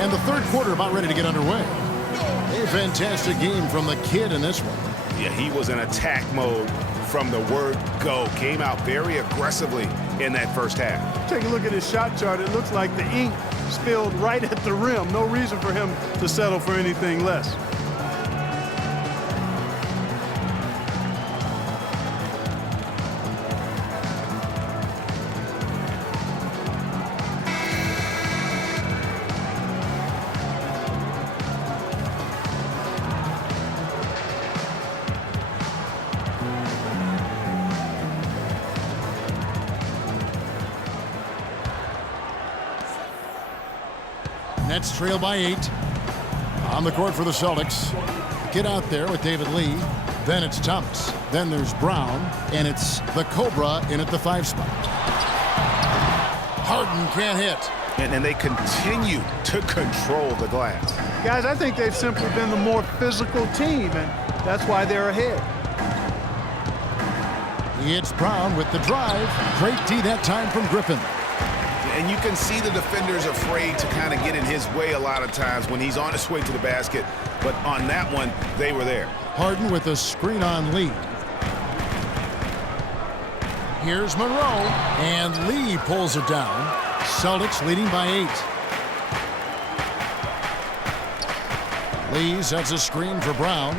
And the third quarter about ready to get underway. A fantastic game from the kid in this one. Yeah, he was in attack mode from the word go. Came out very aggressively in that first half. Take a look at his shot chart. It looks like the ink spilled right at the rim. No reason for him to settle for anything less. Nets trail by 8. On the court for the Celtics. Get out there with David Lee. Then it's Thomas. Then there's Brown. And it's the Cobra in at the 5 spot. Harden can't hit. And they continue to control the glass. Guys, I think they've simply been the more physical team, and that's why they're ahead. It's Brown with the drive. Great D that time from Griffin. And you can see the defenders afraid to kind of get in his way a lot of times when he's on his way to the basket. But on that one, they were there. Harden with a screen on Lee. Here's Monroe. And Lee pulls it down. Celtics leading by 8. Lee sets a screen for Brown.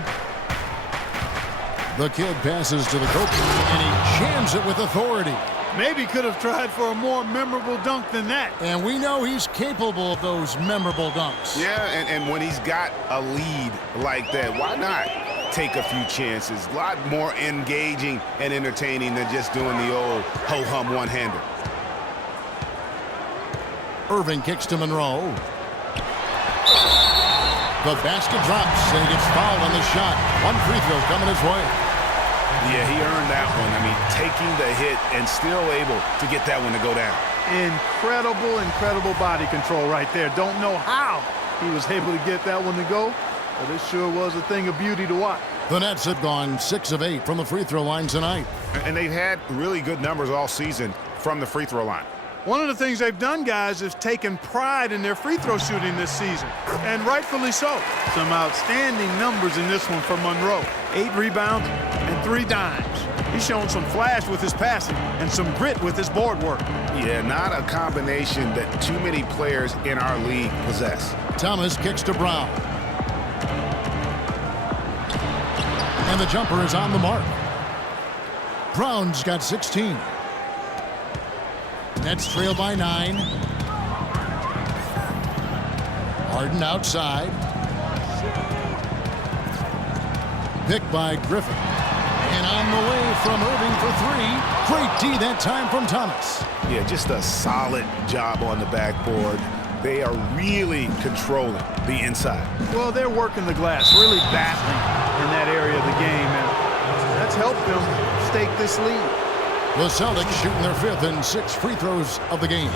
The kid passes to the coach, and he jams it with authority. Maybe could have tried for a more memorable dunk than that. And we know he's capable of those memorable dunks. Yeah, and when he's got a lead like that, why not take a few chances? A lot more engaging and entertaining than just doing the old ho-hum one-hander. Irving kicks to Monroe. The basket drops, and he gets fouled on the shot. One free throw coming his way. Yeah, he earned that one. I mean, taking the hit and still able to get that one to go down. Incredible body control right there. Don't know how he was able to get that one to go, but it sure was a thing of beauty to watch. The Nets have gone 6 of 8 from the free throw line tonight. And they've had really good numbers all season from the free throw line. One of the things they've done, guys, is taken pride in their free throw shooting this season, and rightfully so. Some outstanding numbers in this one for Monroe. 8 rebounds and 3 dimes. He's shown some flash with his passing and some grit with his board work. Yeah, not a combination that too many players in our league possess. Thomas kicks to Brown. And the jumper is on the mark. Brown's got 16. Nets trail by 9. Harden outside. Picked by Griffin. And on the way from Irving for 3. Great D that time from Thomas. Yeah, just a solid job on the backboard. They are really controlling the inside. Well, they're working the glass, really battling in that area of the game, and that's helped them stake this lead. The Celtics shooting their 5th and 6th free throws of the game.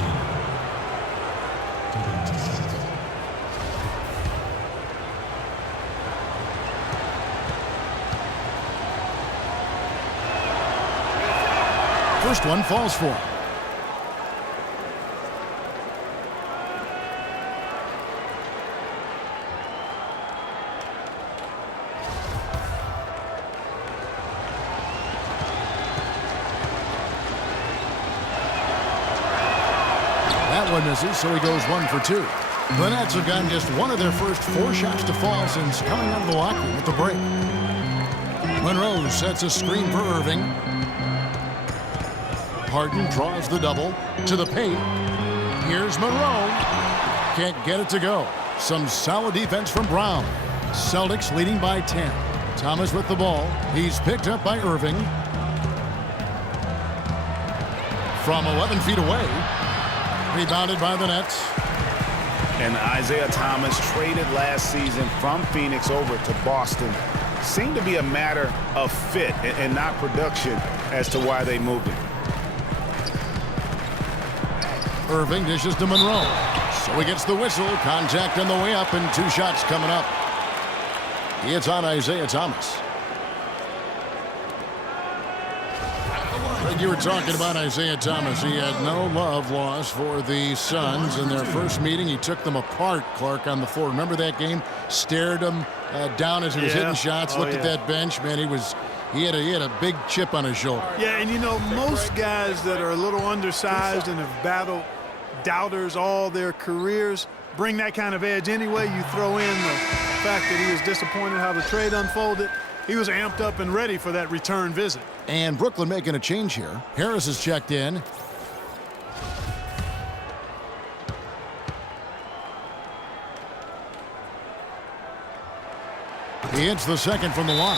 First one falls for him. That one misses, so he goes 1 for 2. The Nets have gotten just one of their first 4 shots to fall since coming out of the locker room at the break. Monroe sets a screen for Irving. Harden draws the double to the paint. Here's Monroe. Can't get it to go. Some solid defense from Brown. Celtics leading by 10. Thomas with the ball. He's picked up by Irving. From 11 feet away. Rebounded by the Nets. And Isaiah Thomas, traded last season from Phoenix over to Boston. Seemed to be a matter of fit and not production as to why they moved him. Irving dishes to Monroe. So he gets the whistle. Contact on the way up and 2 shots coming up. It's on Isaiah Thomas. you were talking about Isaiah Thomas. He had no love lost for the Suns. In their first meeting, he took them apart, Clark, on the floor. Remember that game? Stared him down as he was hitting shots, looked at that bench. Man, he had a big chip on his shoulder. Yeah, and you know, most guys that are a little undersized and have battled doubters all their careers bring that kind of edge anyway. You throw in the fact that he was disappointed how the trade unfolded. He was amped up and ready for that return visit. And Brooklyn making a change here. Harris is checked in. He hits the second from the line.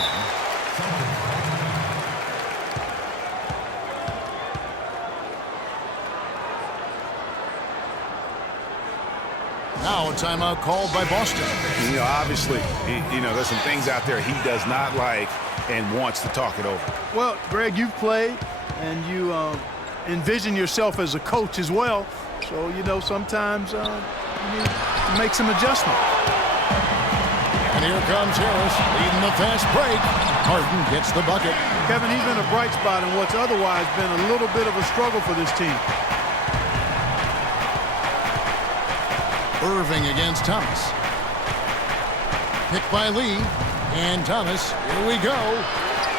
Now a timeout called by Boston. You know, obviously, there's some things out there he does not like and wants to talk it over. Well, Greg, you've played and you envision yourself as a coach as well. So, you know, sometimes you need to make some adjustments. And here comes Harris leading the fast break. Harden gets the bucket. Kevin, he's been a bright spot in what's otherwise been a little bit of a struggle for this team. Irving against Thomas. Picked by Lee. And Thomas, here we go.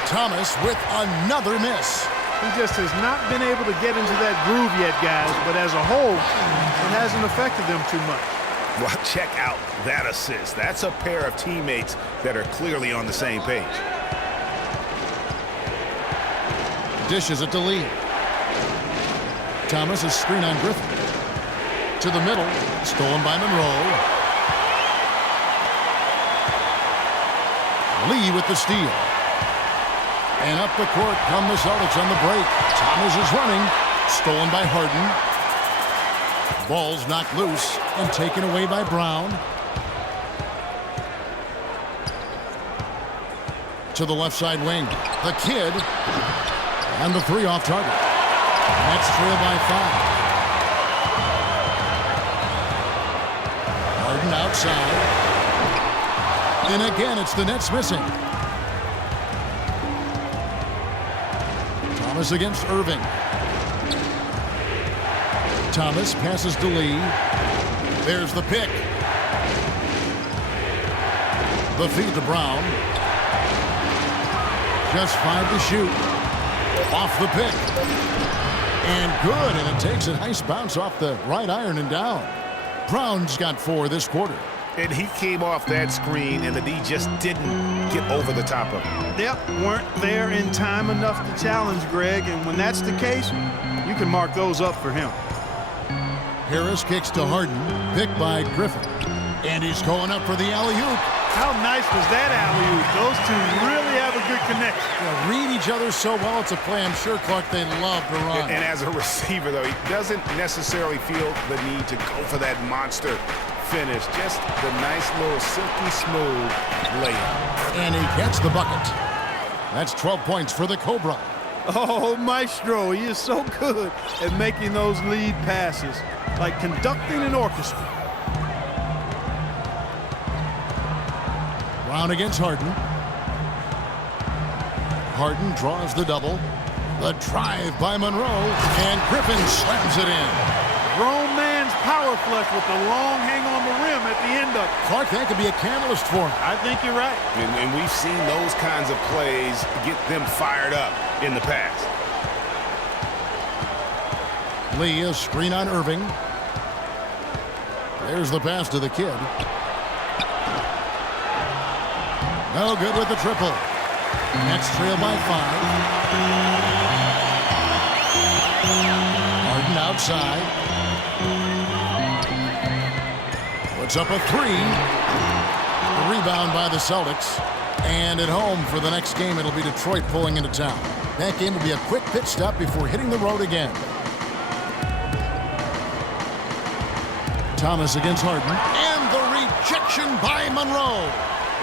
Thomas with another miss. He just has not been able to get into that groove yet, guys. But as a whole, it hasn't affected them too much. Well, check out that assist. That's a pair of teammates that are clearly on the same page. Dishes it to Lee. Thomas is screen on Griffin. To the middle, stolen by Monroe. Lee with the steal. And up the court come the Celtics on the break. Thomas is running. Stolen by Harden. Ball's knocked loose and taken away by Brown. To the left side wing. The kid. And the three off target. Nets trail by 5. Harden outside. And again, it's the Nets missing. Thomas against Irving. Thomas passes to Lee. There's the pick. The feed to Brown. Just 5 to shoot. Off the pick. And good, and it takes a nice bounce off the right iron and down. Brown's got 4 this quarter. And he came off that screen, and the D just didn't get over the top of it. Yep, weren't there in time enough to challenge Greg, and when that's the case, you can mark those up for him. Harris kicks to Harden, picked by Griffin. And he's going up for the alley-oop. How nice was that alley-oop? Those two really have a good connection. Yeah, read each other so well, it's a play I'm sure, Clark, they love to run. And as a receiver, though, he doesn't necessarily feel the need to go for that monster finish. Just the nice little silky smooth layup. And he gets the bucket. That's 12 points for the Cobra. Oh, Maestro, he is so good at making those lead passes, like conducting an orchestra. Brown against Harden. Harden draws the double. The drive by Monroe, and Griffin slams it in. Grown man's power flush with the long hang on the rim at the end of it. Clark, that could be a catalyst for him. I think you're right. And we've seen those kinds of plays get them fired up in the past. Lee, a screen on Irving. There's the pass to the kid. No good with the triple. Nets trail by 5. Harden outside. Puts up a 3. A rebound by the Celtics. And at home for the next game, it'll be Detroit pulling into town. That game will be a quick pit stop before hitting the road again. Thomas against Harden. And the rejection by Monroe.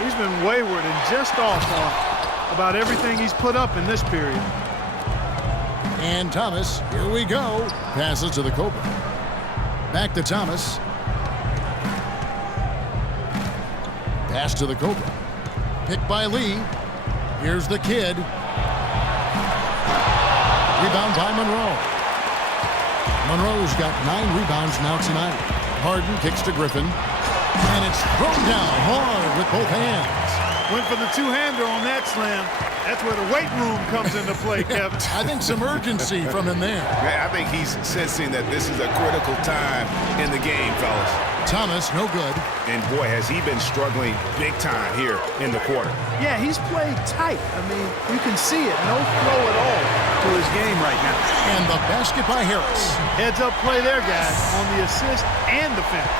He's been wayward and just off on about everything he's put up in this period. And Thomas, here we go. Passes to the Cobra. Back to Thomas. Pass to the Cobra. Picked by Lee. Here's the kid. rebound by Monroe. Monroe's got 9 rebounds now tonight. Harden kicks to Griffin. And it's thrown down hard with both hands. Went for the two-hander on that slam. That's where the weight room comes into play, Kevin. I think some urgency from him there. Man, I think he's sensing that this is a critical time in the game, fellas. Thomas, no good. And boy, has he been struggling big time here in the quarter. Yeah, he's played tight. I mean, you can see it. No flow at all to his game right now. And the basket by Harris. Heads-up play there, guys, on the assist and the finish.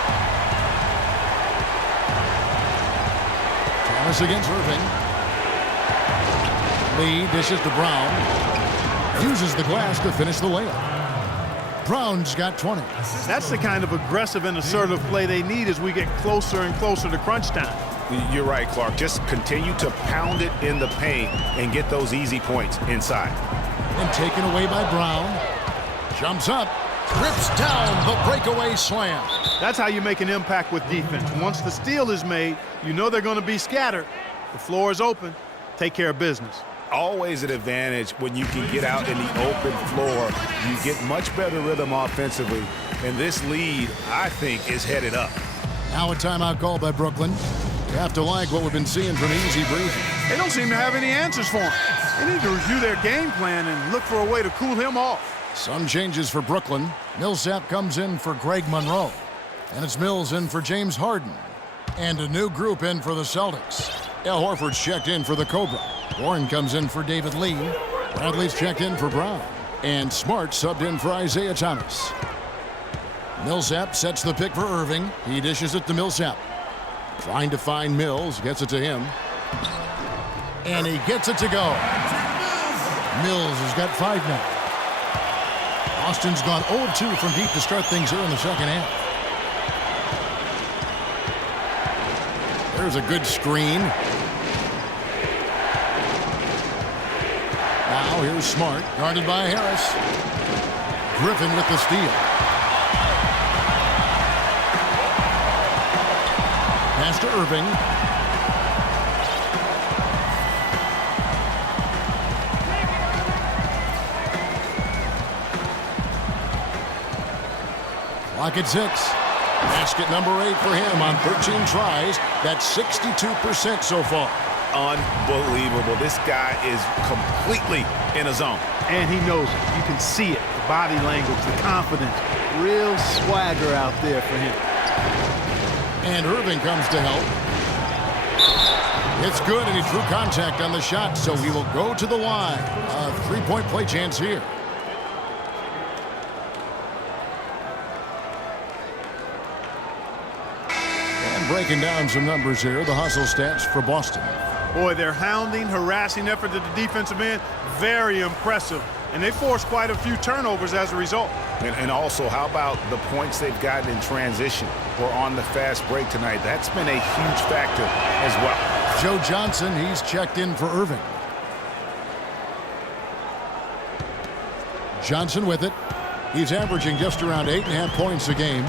Thomas against Irving. Lee dishes to Brown. Uses the glass to finish the layup. Brown's got 20. That's the kind of aggressive and assertive play they need as we get closer and closer to crunch time. You're right, Clark. Just continue to pound it in the paint and get those easy points inside. And taken away by Brown. Jumps up. Rips down the breakaway slam. That's how you make an impact with defense. Once the steal is made, you know they're going to be scattered. The floor is open. Take care of business. Always an advantage when you can get out in the open floor. You get much better rhythm offensively. And this lead, I think, is headed up. Now a timeout call by Brooklyn. You have to like what we've been seeing from Easy Breezy. They don't seem to have any answers for him. They need to review their game plan and look for a way to cool him off. Some changes for Brooklyn. Millsap comes in for Greg Monroe. And it's Mills in for James Harden. And a new group in for the Celtics. Al Horford's checked in for the Cobra. Warren comes in for David Lee. Bradley's checked in for Brown. And Smart subbed in for Isaiah Thomas. Millsap sets the pick for Irving. He dishes it to Millsap. Trying to find Mills. Gets it to him. And he gets it to go. Mills has got 5 now. Austin's gone 0-2 from deep to start things here in the second half. There's a good screen. Now here's Smart, guarded by Harris. Griffin with the steal. Pass to Irving. Clock at 6. Basket number 8 for him on 13 tries. That's 62% so far. Unbelievable. This guy is completely in a zone. And he knows it. You can see it. The body language, the confidence. Real swagger out there for him. And Irving comes to help. It's good, and he drew contact on the shot, so he will go to the line. A 3-point play chance here. Breaking down some numbers here, the hustle stats for Boston. Boy, their hounding, harassing effort at the defensive end, very impressive. And they forced quite a few turnovers as a result. And also, how about the points they've gotten in transition or on the fast break tonight? That's been a huge factor as well. Joe Johnson, he's checked in for Irving. Johnson with it. He's averaging just around 8.5 points a game.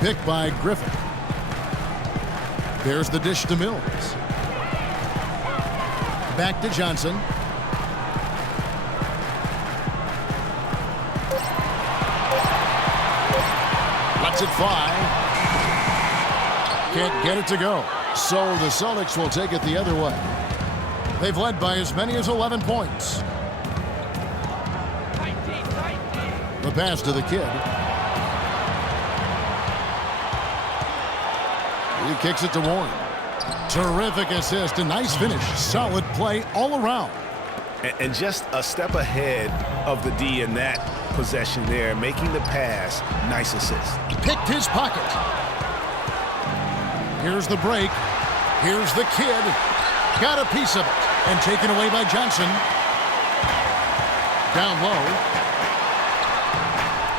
Picked by Griffin. There's the dish to Mills. Back to Johnson. Lets it fly. Can't get it to go. So the Celtics will take it the other way. They've led by as many as 11 points. The pass to the kid. He kicks it to Warren. Terrific assist, a nice finish. Solid play all around. And just a step ahead of the D in that possession there, making the pass. Nice assist. Picked his pocket. Here's the break. Here's the kid. Got a piece of it. And taken away by Johnson. Down low.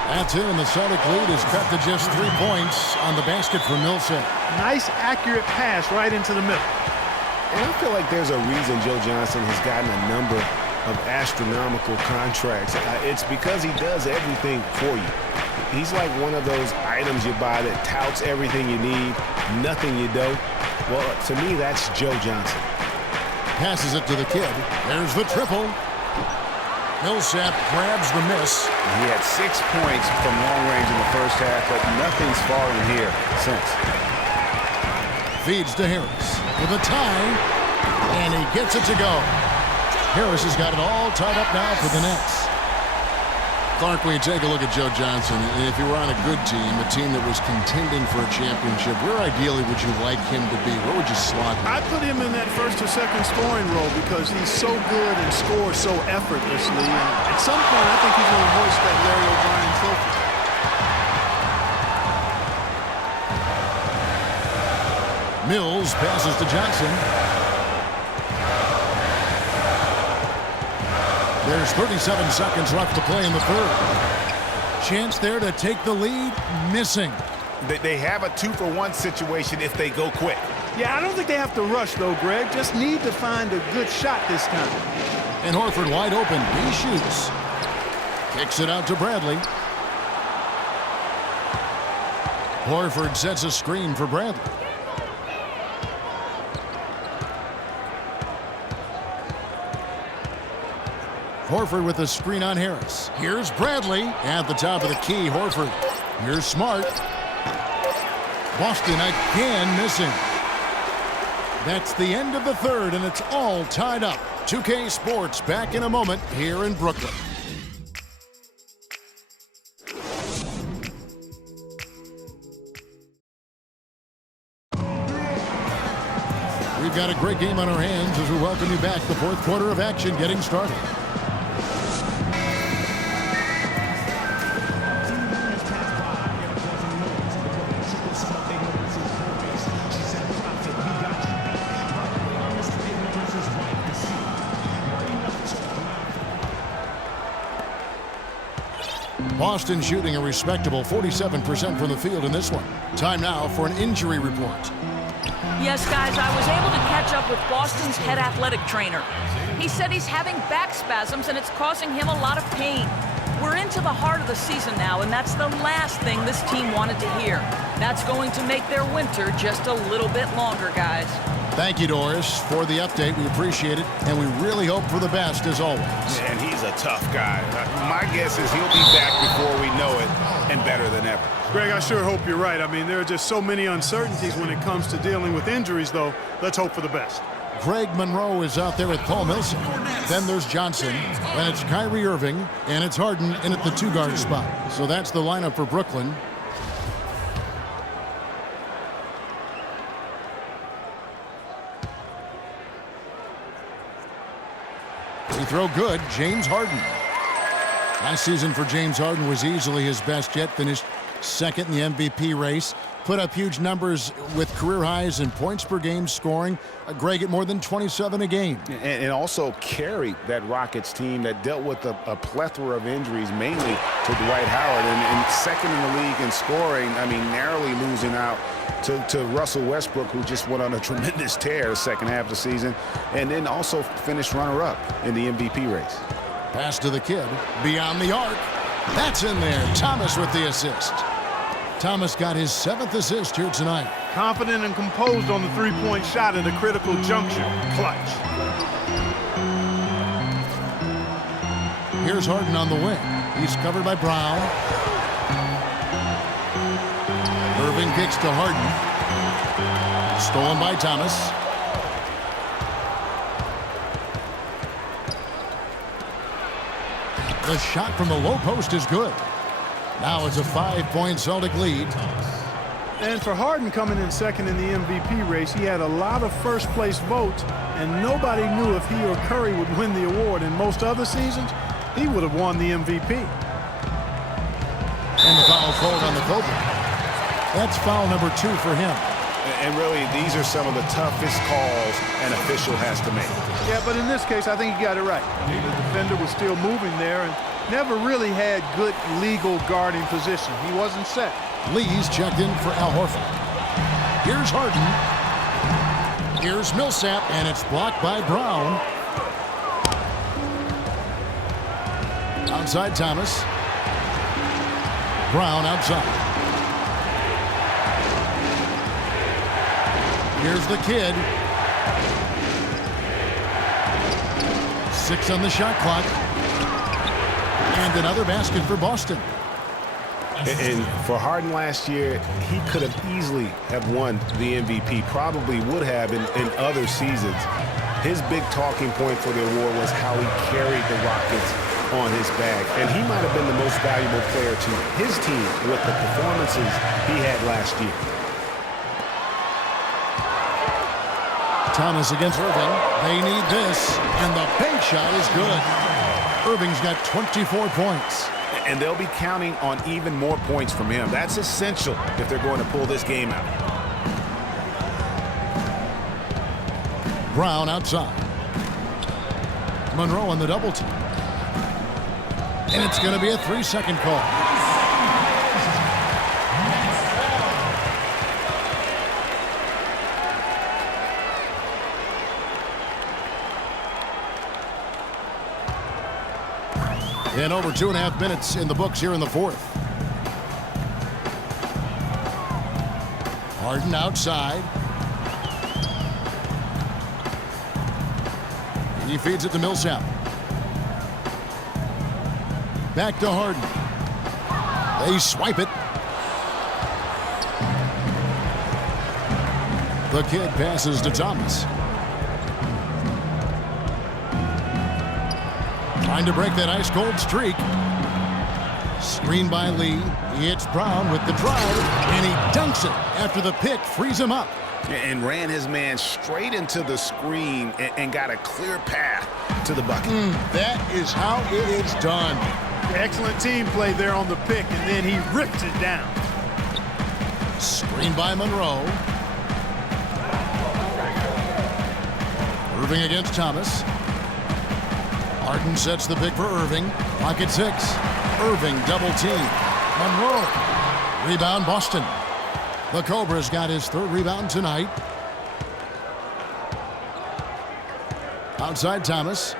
That's it, and the Celtic lead is cut to just 3 points on the basket for Millsap. Nice, accurate pass right into the middle. And I feel like there's a reason Joe Johnson has gotten a number of astronomical contracts. It's because he does everything for you. He's like one of those items you buy that touts everything you need, nothing you don't. Well, to me, that's Joe Johnson. Passes it to the kid. There's the triple. Millsap grabs the miss. He had 6 points from long range in the first half, but nothing's fallen here since. Feeds to Harris with a tie, and he gets it to go. Harris has got it all tied up now for the Nets. Clark, when you take a look at Joe Johnson, if he were on a good team, a team that was contending for a championship, where ideally would you like him to be? Where would you slot him? I'd put him in that first or second scoring role because he's so good and scores so effortlessly. And at some point, I think he's going to hoist that Larry O'Brien trophy. Mills passes to Johnson. There's 37 seconds left to play in the third. Chance there to take the lead. Missing. They have a 2-for-1 situation if they go quick. Yeah, I don't think they have to rush, though, Greg. Just need to find a good shot this time. And Horford wide open. He shoots. Kicks it out to Bradley. Horford sets a screen for Bradley. Horford with a screen on Harris. Here's Bradley at the top of the key. Horford. Here's Smart. Boston again missing. That's the end of the third, and it's all tied up. 2K Sports back in a moment here in Brooklyn. We've got a great game on our hands as we welcome you back. The fourth quarter of action getting started. Boston shooting a respectable 47% from the field in this one. Time now for an injury report. Yes, guys, I was able to catch up with Boston's head athletic trainer. He said he's having back spasms and it's causing him a lot of pain. We're into the heart of the season now, and that's the last thing this team wanted to hear. That's going to make their winter just a little bit longer, guys. Thank you, Doris, for the update. We appreciate it, and we really hope for the best as always. And he's a tough guy. My guess is he'll be back before we know it, and better than ever. Greg, I sure hope you're right. I mean, there are just so many uncertainties when it comes to dealing with injuries, though. Let's hope for the best. Greg Monroe is out there with Paul Millsap. Then there's Johnson, then it's Kyrie Irving, and it's Harden in at the two-guard spot. So that's the lineup for Brooklyn. Free throw good, James Harden. Last season for James Harden was easily his best yet. Finished second in the MVP race. Put up huge numbers with career highs in points per game scoring. Greg at more than 27 a game. And also carried that Rockets team that dealt with a plethora of injuries, mainly to Dwight Howard. And second in the league in scoring, I mean, narrowly losing out to Russell Westbrook, who just went on a tremendous tear the second half of the season. And then also finished runner-up in the MVP race. Pass to the kid. Beyond the arc. That's in there. Thomas with the assist. Thomas got his 7th assist here tonight. Confident and composed on the three-point shot at a critical juncture. Clutch. Here's Harden on the wing. He's covered by Brown. Irving kicks to Harden. Stolen by Thomas. The shot from the low post is good. Now it's a 5-point Celtic lead. And for Harden coming in second in the MVP race, he had a lot of first-place votes, and nobody knew if he or Curry would win the award. In most other seasons, he would have won the MVP. And the foul called on the Cobra. That's foul number 2 for him. And really, these are some of the toughest calls an official has to make. Yeah, but in this case, I think he got it right. I mean, the defender was still moving there and never really had good legal guarding position. He wasn't set. Lee's checked in for Al Horford. Here's Harden. Here's Millsap, and it's blocked by Brown. Outside Thomas. Brown outside. Here's the kid. 6 on the shot clock. And another basket for Boston. And for Harden last year, he could have easily have won the MVP, probably would have in other seasons. His big talking point for the award was how he carried the Rockets on his back. And he might have been the most valuable player to his team with the performances he had last year. Thomas against Irving. They need this, and the bank shot is good. Irving's got 24 points. And they'll be counting on even more points from him. That's essential if they're going to pull this game out. Brown outside. Monroe on the double team. And it's going to be a 3-second call. And over 2.5 minutes in the books here in the fourth. Harden outside. He feeds it to Millsap. Back to Harden. They swipe it. The kid passes to Thomas. Trying to break that ice-cold streak. Screen by Lee. He hits Brown with the drive, and he dunks it after the pick frees him up. And ran his man straight into the screen and got a clear path to the bucket. That is how it is done. Excellent team play there on the pick, and then he ripped it down. Screen by Monroe. Irving against Thomas. Harden sets the pick for Irving. Pocket 6. Irving double team. Monroe. Rebound Boston. The Cobra's got his 3rd rebound tonight. Outside Thomas.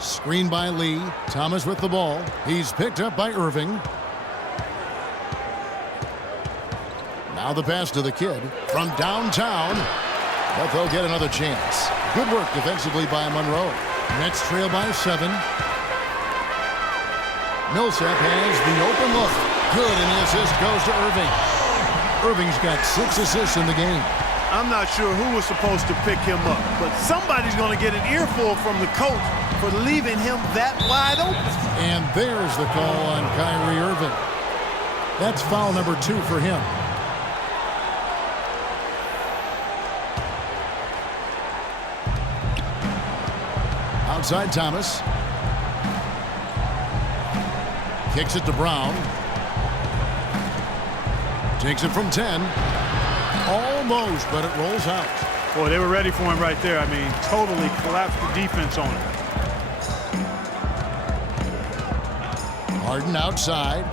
Screen by Lee. Thomas with the ball. He's picked up by Irving. Now the pass to the kid from downtown. But they'll get another chance. Good work defensively by Monroe. Nets trail by 7. Millsap has the open look. Good, and the assist goes to Irving. Irving's got 6 assists in the game. I'm not sure who was supposed to pick him up, but somebody's going to get an earful from the coach for leaving him that wide open. And there's the call on Kyrie Irving. That's foul number 2 for him. Outside Thomas. Kicks it to Brown. Takes it from 10. Almost, but it rolls out. Boy, they were ready for him right there. I mean, totally collapsed the defense on him. Harden outside.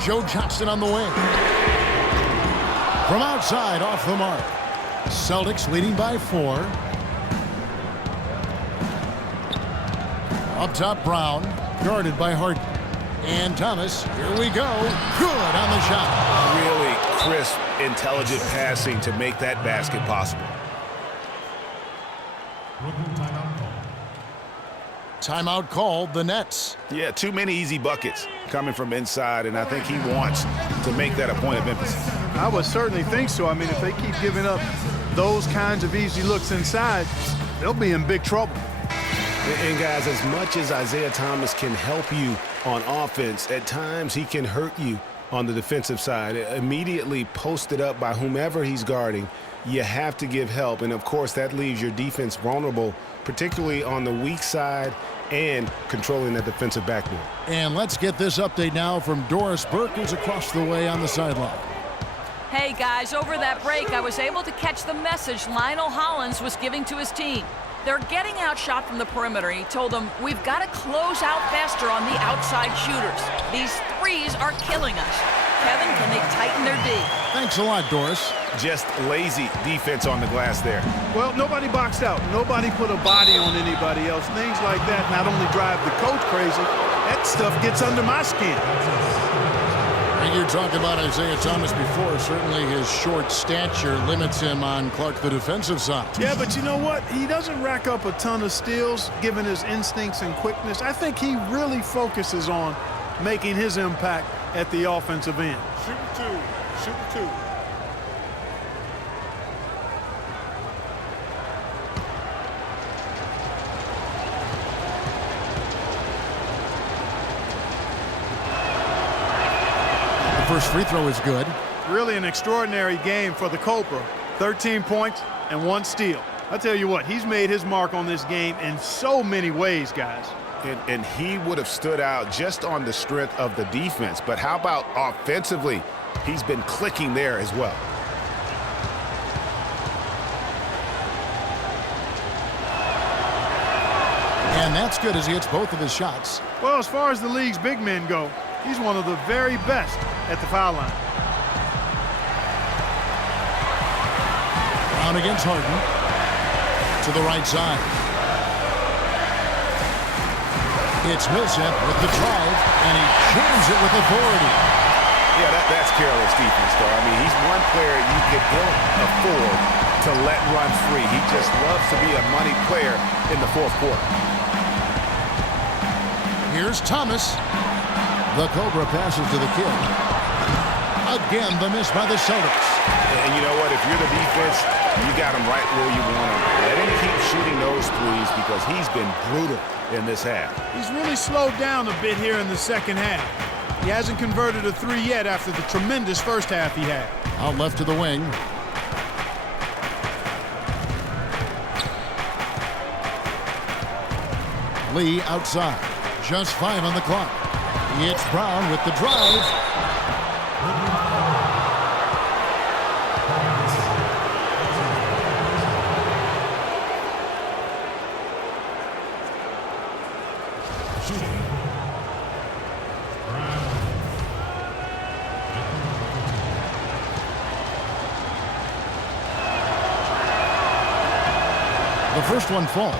Joe Johnston on the wing. From outside, off the mark. Celtics leading by 4. Up top, Brown, guarded by Harden. And Thomas, here we go. Good on the shot. Really crisp, intelligent passing to make that basket possible. Timeout called, the Nets. Yeah, too many easy buckets coming from inside, and I think he wants to make that a point of emphasis. I would certainly think so. I mean, if they keep giving up those kinds of easy looks inside, they'll be in big trouble. And guys, as much as Isaiah Thomas can help you on offense, at times he can hurt you on the defensive side. Immediately posted up by whomever he's guarding, you have to give help. And, of course, that leaves your defense vulnerable, particularly on the weak side and controlling that defensive backboard. And let's get this update now from Doris Burke, who's across the way on the sideline. Hey, guys, over that break, I was able to catch the message Lionel Hollins was giving to his team. They're getting outshot from the perimeter. He told them, we've got to close out faster on the outside shooters. These threes are killing us. Kevin, can they tighten their D? Thanks a lot, Doris. Just lazy defense on the glass there. Well, nobody boxed out. Nobody put a body on anybody else. Things like that not only drive the coach crazy, that stuff gets under my skin. You talked about Isaiah Thomas before. Certainly his short stature limits him on Clark, the defensive side. Yeah, but you know what? He doesn't rack up a ton of steals, given his instincts and quickness. I think he really focuses on making his impact at the offensive end. Shooting two. Shooting two. First free throw is good. Really an extraordinary game for the Cobra. 13 points and 1 steal. I tell you what, he's made his mark on this game in so many ways, guys. And he would have stood out just on the strength of the defense. But how about offensively? He's been clicking there as well. And that's good as he hits both of his shots. Well, as far as the league's big men go, he's one of the very best at the foul line. Brown against Harden. To the right side. It's Millsap with the drive, and he jams it with authority. Yeah, that's careless defense, though. I mean, he's one player you could ill afford to let run free. He just loves to be a money player in the fourth quarter. Here's Thomas. The Cobra passes to the kid. Again, the miss by the Celtics. And you know what? If you're the defense, you got him right where you want him. Let him keep shooting those threes because he's been brutal in this half. He's really slowed down a bit here in the second half. He hasn't converted a 3 yet after the tremendous first half he had. Out left to the wing. Lee outside. Just 5 on the clock. It's Brown with the drive. The first one falls.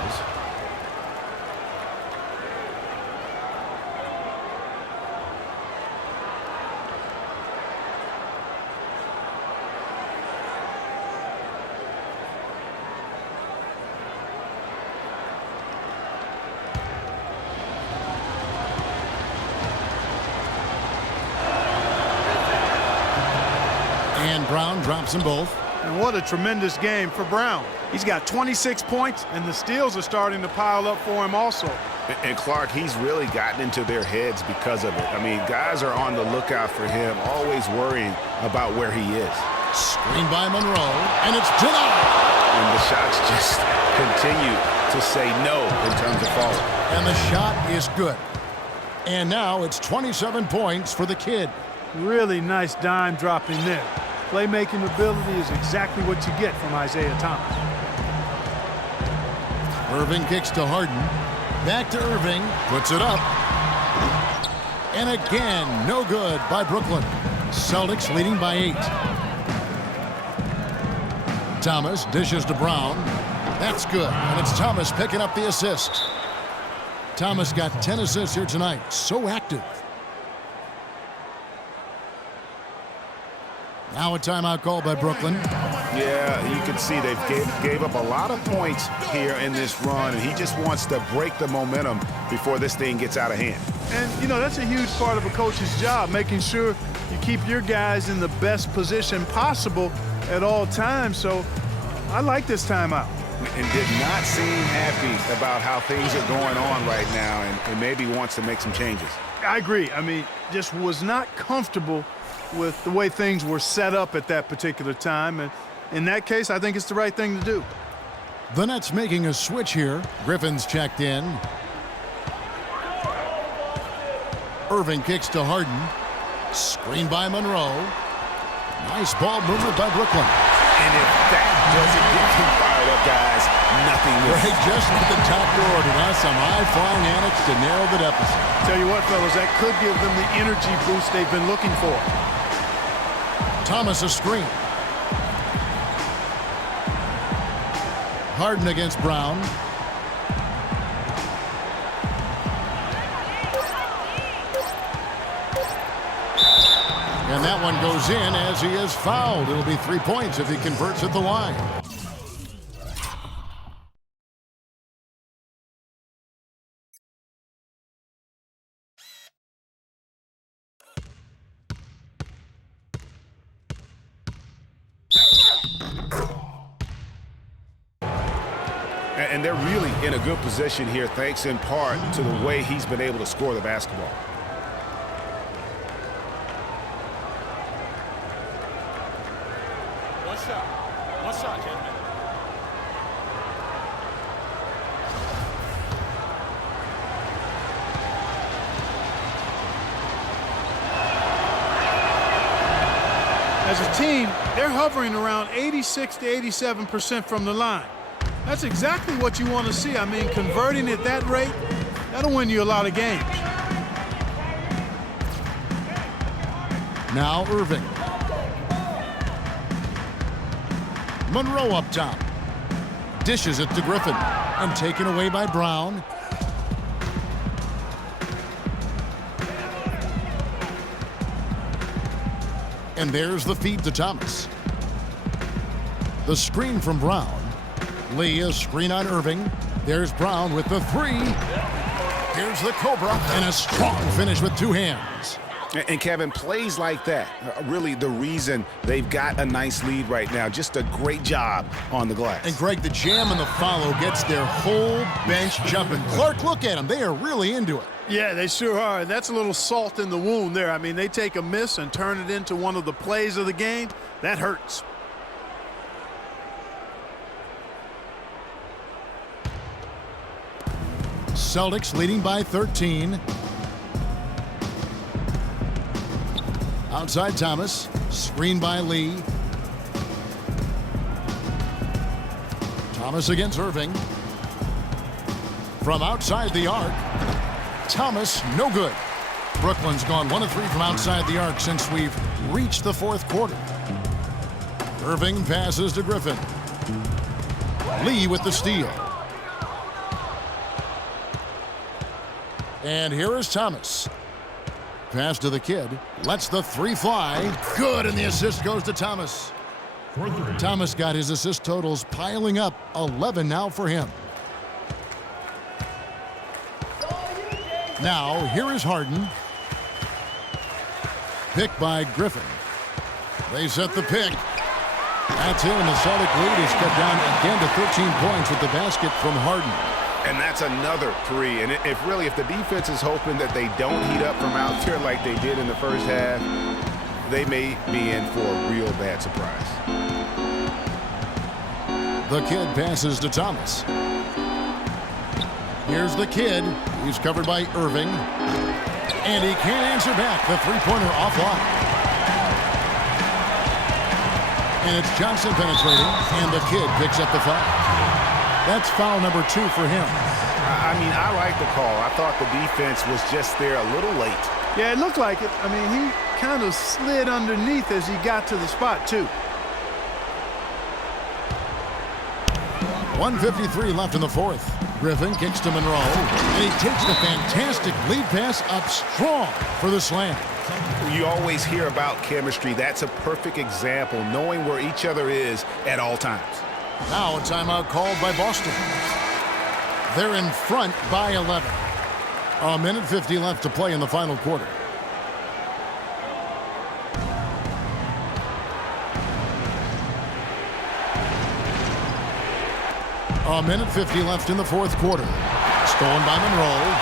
And Brown drops them both. And what a tremendous game for Brown. He's got 26 points, and the steals are starting to pile up for him also. And Clark, he's really gotten into their heads because of it. I mean, guys are on the lookout for him, always worrying about where he is. Screen by Monroe, and it's denied. And the shots just continue to say no in terms of falling. And the shot is good. And now it's 27 points for the kid. Really nice dime dropping there. Playmaking ability is exactly what you get from Isaiah Thomas. Irving kicks to Harden. Back to Irving. Puts it up. And again, no good by Brooklyn. Celtics leading by 8. Thomas dishes to Brown. That's good. And it's Thomas picking up the assist. Thomas got 10 assists here tonight. So active. Now a timeout call by Brooklyn. Yeah, you can see they gave up a lot of points here in this run, and he just wants to break the momentum before this thing gets out of hand. And, you know, that's a huge part of a coach's job, making sure you keep your guys in the best position possible at all times. So I like this timeout. And did not seem happy about how things are going on right now, and maybe wants to make some changes. I agree. I mean, just was not comfortable with the way things were set up at that particular time. And in that case, I think it's the right thing to do. The Nets making a switch here. Griffin's checked in. Irving kicks to Harden. Screen by Monroe. Nice ball movement by Brooklyn. And if that doesn't get him fired up, guys, nothing will. Right, just like the top priority, huh? Some high-flying antics to narrow the deficit. Tell you what, fellas, that could give them the energy boost they've been looking for. Thomas a screen. Harden against Brown. And that one goes in as he is fouled. It'll be 3 points if he converts at the line. And they're really in a good position here, thanks in part to the way he's been able to score the basketball. One shot, gentlemen. As a team, they're hovering around 86 to 87% from the line. That's exactly what you want to see. I mean, converting at that rate, that'll win you a lot of games. Now Irving. Monroe up top. Dishes it to Griffin. And taken away by Brown. And there's the feed to Thomas. The screen from Brown. Lee, a screen on Irving. There's Brown with the three. Here's the Cobra, and a strong finish with two hands. And Kevin, plays like that are really the reason they've got a nice lead right now. Just a great job on the glass. And Greg, the jam and the follow gets their whole bench jumping. Clark, look at them. They are really into it. Yeah, they sure are. That's a little salt in the wound there. I mean, they take a miss and turn it into one of the plays of the game. That hurts. Celtics leading by 13. Outside Thomas. Screen by Lee. Thomas against Irving. From outside the arc. Thomas, no good. Brooklyn's gone 1 of 3 from outside the arc since we've reached the fourth quarter. Irving passes to Griffin. Lee with the steal. And here is Thomas. Pass to the kid. Lets the three fly. Good, and the assist goes to Thomas. Thomas got his assist totals piling up. 11 now for him. Now, here is Harden. Pick by Griffin. They set the pick. That's it, and the Celtic lead is cut down again to 13 points with the basket from Harden. And that's another three. And if the defense is hoping that they don't heat up from out there like they did in the first half, they may be in for a real bad surprise. The kid passes to Thomas. Here's the kid. He's covered by Irving. And he can't answer back. The three-pointer offline. And it's Johnson penetrating. And the kid picks up the foul. That's foul number 2 for him. I mean, I like the call. I thought the defense was just there a little late. Yeah, it looked like it. I mean, he kind of slid underneath as he got to the spot, too. 1:53 left in the fourth. Griffin kicks to Monroe. And he takes the fantastic lead pass up strong for the slam. You always hear about chemistry. That's a perfect example, knowing where each other is at all times. Now a timeout called by Boston. They're in front by 11. 1:50 left to play in the final quarter. A minute 50 left in the fourth quarter. Stolen by Monroe.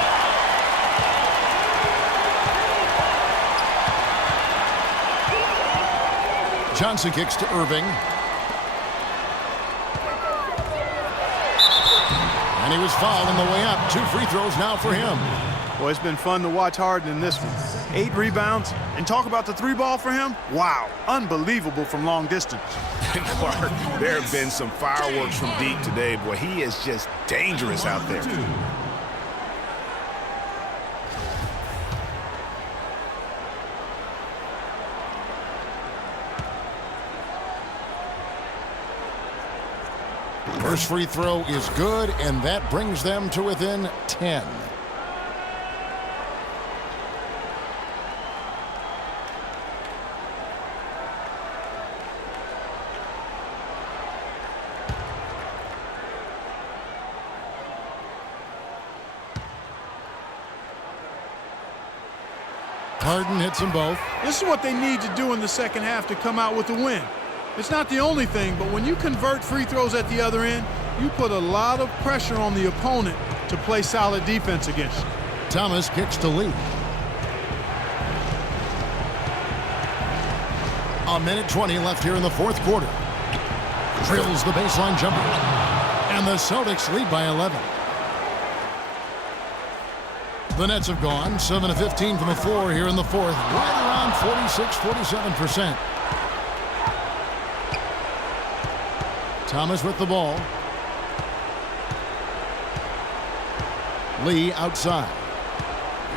Johnson kicks to Irving. And he was fouled on the way up. 2 free throws now for him. Boy, it's been fun to watch Harden in this one. 8 rebounds. And talk about the 3 ball for him. Wow, unbelievable from long distance. Clark, there have been some fireworks from deep today. Boy, he is just dangerous out there. First free throw is good, and that brings them to within 10. Harden hits them both. This is what they need to do in the second half to come out with the win. It's not the only thing, but when you convert free throws at the other end, you put a lot of pressure on the opponent to play solid defense against you. Thomas kicks to Lee. A minute 20 left here in the fourth quarter. Drills the baseline jumper. And the Celtics lead by 11. The Nets have gone 7 of 15 from the floor here in the fourth. Right around 46-47%. Thomas with the ball. Lee outside.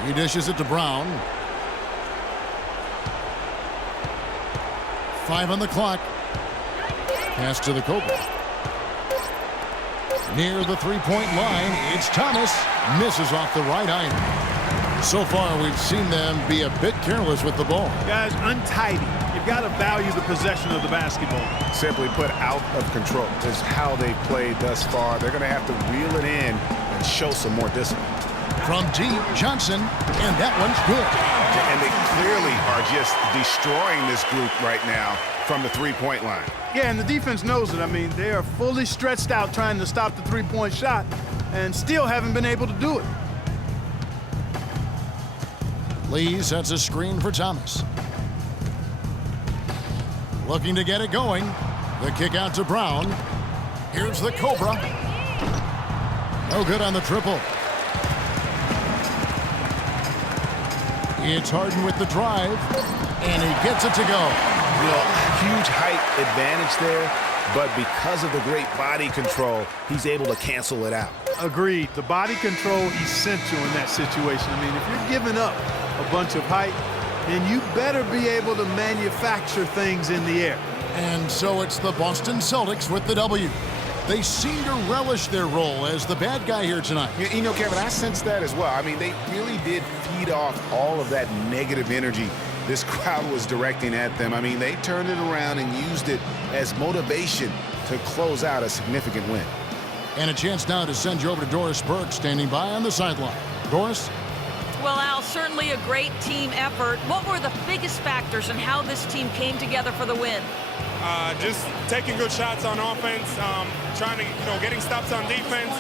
He dishes it to Brown. 5 on the clock. Pass to the Cobra. Near the three-point line, it's Thomas. Misses off the right iron. So far, we've seen them be a bit careless with the ball. Guys, untidy. You've got to value the possession of the basketball. Simply put, out of control is how they played thus far. They're going to have to reel it in and show some more discipline. From deep, Johnson, and that one's good. And they clearly are just destroying this group right now from the three-point line. Yeah, and the defense knows it. I mean, they are fully stretched out trying to stop the three-point shot and still haven't been able to do it. Lee sets a screen for Thomas. Looking to get it going. The kick out to Brown. Here's the Cobra. No good on the triple. It's Harden with the drive, and he gets it to go. You know, huge height advantage there, but because of the great body control, he's able to cancel it out. Agreed. The body control essential in that situation. I mean, if you're giving up a bunch of height, then you better be able to manufacture things in the air. And so it's the Boston Celtics with the W. They seem to relish their role as the bad guy here tonight. You know, Kevin, I sense that as well. I mean, they really did feed off all of that negative energy this crowd was directing at them. I mean, they turned it around and used it as motivation to close out a significant win. And a chance now to send you over to Doris Burke, standing by on the sideline. Doris? Well, Al, certainly a great team effort. What were the biggest factors in how this team came together for the win? Just taking good shots on offense, trying to, getting stops on defense.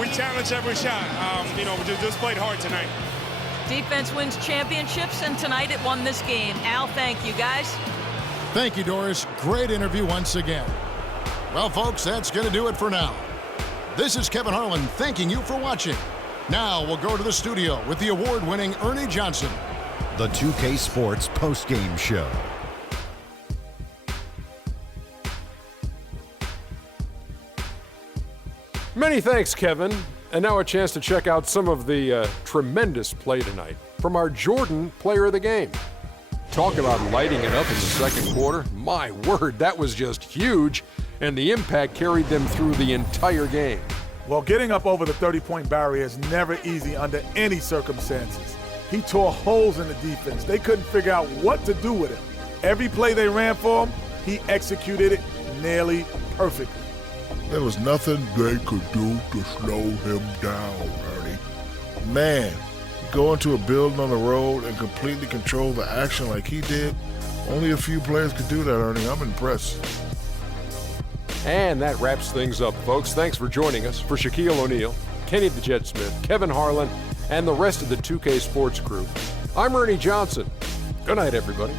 We challenged every shot. We just played hard tonight. Defense wins championships, and tonight it won this game. Al, thank you, guys. Thank you, Doris. Great interview once again. Well, folks, that's going to do it for now. This is Kevin Harlan thanking you for watching. Now we'll go to the studio with the award-winning Ernie Johnson. The 2K Sports postgame show. Many thanks, Kevin. And now a chance to check out some of the tremendous play tonight from our Jordan player of the game. Talk about lighting it up in the second quarter. My word, that was just huge. And the impact carried them through the entire game. Well, getting up over the 30-point barrier is never easy under any circumstances. He tore holes in the defense. They couldn't figure out what to do with him. Every play they ran for him, he executed it nearly perfectly. There was nothing they could do to slow him down, Ernie. Man, go into a building on the road and completely control the action like he did. Only a few players could do that, Ernie. I'm impressed. And that wraps things up, folks. Thanks for joining us. For Shaquille O'Neal, Kenny the Jet Smith, Kevin Harlan, and the rest of the 2K Sports crew, I'm Ernie Johnson. Good night, everybody.